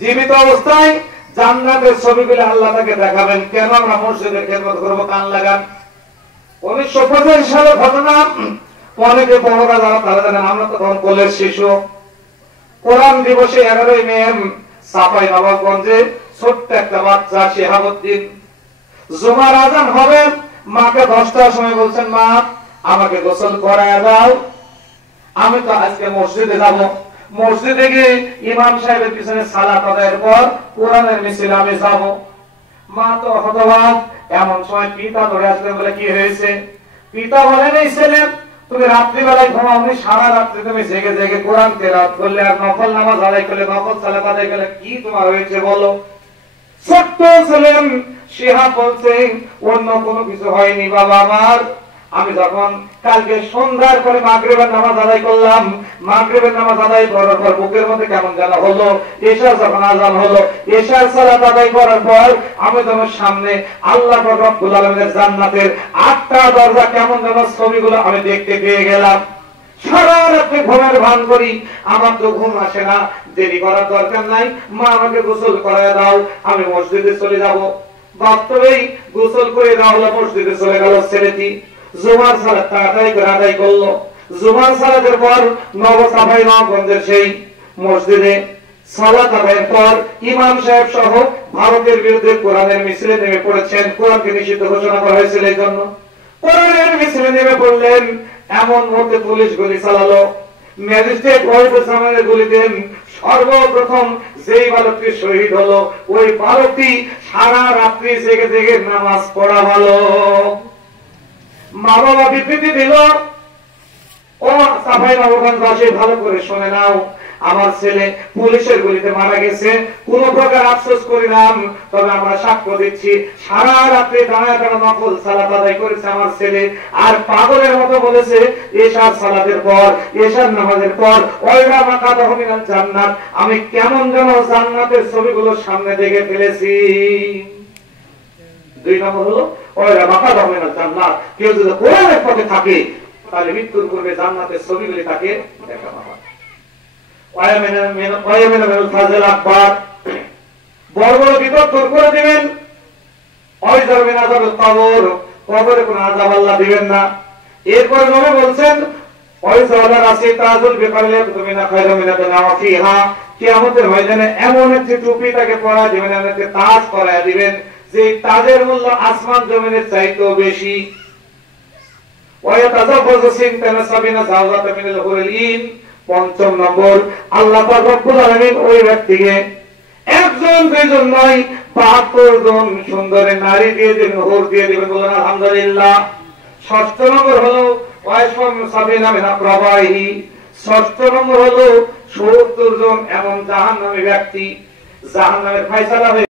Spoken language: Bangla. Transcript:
জীবিত অবস্থায় জান্নাতের ছবিগুলো আল্লাহ তাকে দেখাবেন। কেন আমরা মসজিদের খেদমত করবো? কান লাগান। 1985 সালের ঘটনা। অনেকে বড়রা যারা তারা জানেন, আমরা তো তখন কোলের শিশু। কোরআন দিবসে 11ই মে চাঁপাই নবাবগঞ্জে ছোট্ট একটা বাচ্চা শিহাবুদ্দিন জুমার আজান হবে, মাকে 10টার সময় বলছেন, মা আমাকে গোসল করায় দাও, আমি তো আজকে মসজিদে যাব। মসজিদে গিয়ে ইমাম সাহেবের পিছনে সালাত আদায়ের পর কোরআনের মিছিলে আমি যাব। মা তো হতবাক। এমন সময় পিতা ধরে আসলেন, বলে কি হয়েছে? পিতা বলেন, এই ছেলে তুমি রাত্রিবেলায় ঘুমাওনি, সারা রাত্রি তুমি জেগে জেগে কোরআন তেলাওয়াত করলে আর নফল নামাজ আদায় করলে, নফল সালাত আদায় করলে, কি তোমার হয়েছে বলো? ছোট্ট ছিলেন শিহাব বলছে, অন্য কোনো কিছু হয়নি বাবা আমার। আমি যখন কালকে সন্ধ্যার পরে মাগরিবের নামাজ আদায় করলাম, মাগরিবের নামাজ আদায় করার পর বুকের মধ্যে কেমন যেন হলো। এশার যখন আযান হলো, এশার সালাত আদায় করার পর আমি যখন সামনে আল্লাহ রব্বুল আলামিনের জান্নাতের 8টা দরজা কেমন যেন ছবিগুলো আমি দেখতে পেয়ে গেলাম। সারা রাতে ঘুমের ভান করি, আমার তো ঘুম আসে না। দেরি করার দরকার নাই, মা আমাকে গোসল করায় দাও, আমি মসজিদে চলে যাব। বাস্তবেই গোসল করে দেওয়া হলো, মসজিদে চলে গেল ছেলেটি। জুমার সালাত আদায় করে আদায় করলো। জুমার সালাতের পর চাঁপাই নবাবগঞ্জের সেই মসজিদে সালাত আদায়ের পর ইমাম সাহেব সহ ভারতের বিরুদ্ধে কোরআনের মিছিলে নেমে পড়েছেন। কোরআনকে নিষিদ্ধ ঘোষণা করা হয়েছিল এই জন্য। কোরআনের মিছিলে নেমে পড়লেন, এমন মুহূর্তে পুলিশ গুলি চালালো। ম্যাজিস্ট্রেট ওয়াহিদুজ্জামানের গুলিতে সর্বপ্রথম যেই বালকটি শহীদ হলো, ওই বালকটি সারা রাত্রি জেগে জেগে নামাজ পড়া ভালো। মা বাবা বিবৃতি দিল, ও চাঁপাই নবাবগঞ্জবাসী ভালো করে শুনে নাও, আমার ছেলে পুলিশের গুলিতে মারা গেছে, কোন প্রকার আফসোস করিলাম, তবে আমরা সাক্ষ্য দিচ্ছি সারা রাত্রি দাঁড়ায় দাঁড়া নফল সালাত আদায় করেছে আমার ছেলে। আর পাগলের মতো বলেছে, এশার সালাতের পর, এশার নামাজের পর ওয়াইরা মাকাদাহু মিনাল জান্নাত, আমি কেমন যেন জান্নাতের ছবিগুলো সামনে দেখে ফেলেছি। 2 নম্বর হলো ওয়াইরা মাকাদাহু মিনাল জান্নাত, কেউ যদি কোরআনের পথে থাকে তাহলে মৃত্যুর পূর্বে জান্নাতের ছবিগুলি তাকে দেখানো হয়। বড় বড় বিপদ দূর করে দিবেন। কবরে কোন আযাব আল্লাহ দিবেন না। এরপর নবী বলছেন, কিয়ামতের ময়দানে এমন একটি টুপি তাকে পরায় দিবেন, এমন একটি তাজ পরায় দিবেন, যে তাজের মূল্য আসমান জমিনের চাইতেও বেশি। পঞ্চম নম্বর, আল্লাহ পাক রব্বুল আলামিন ওই ব্যক্তিকে 1 জন 2 জন নয় 72 জন সুন্দরী নারী দিয়ে দিবেন, হুর দিয়ে দিবেন, বলেন আলহামদুলিল্লাহ। ষষ্ঠ নম্বর হলো ষষ্ঠ নম্বর হলো 70 জন এমন জাহান্নামী ব্যক্তি, জাহান্নামের ফয়সালা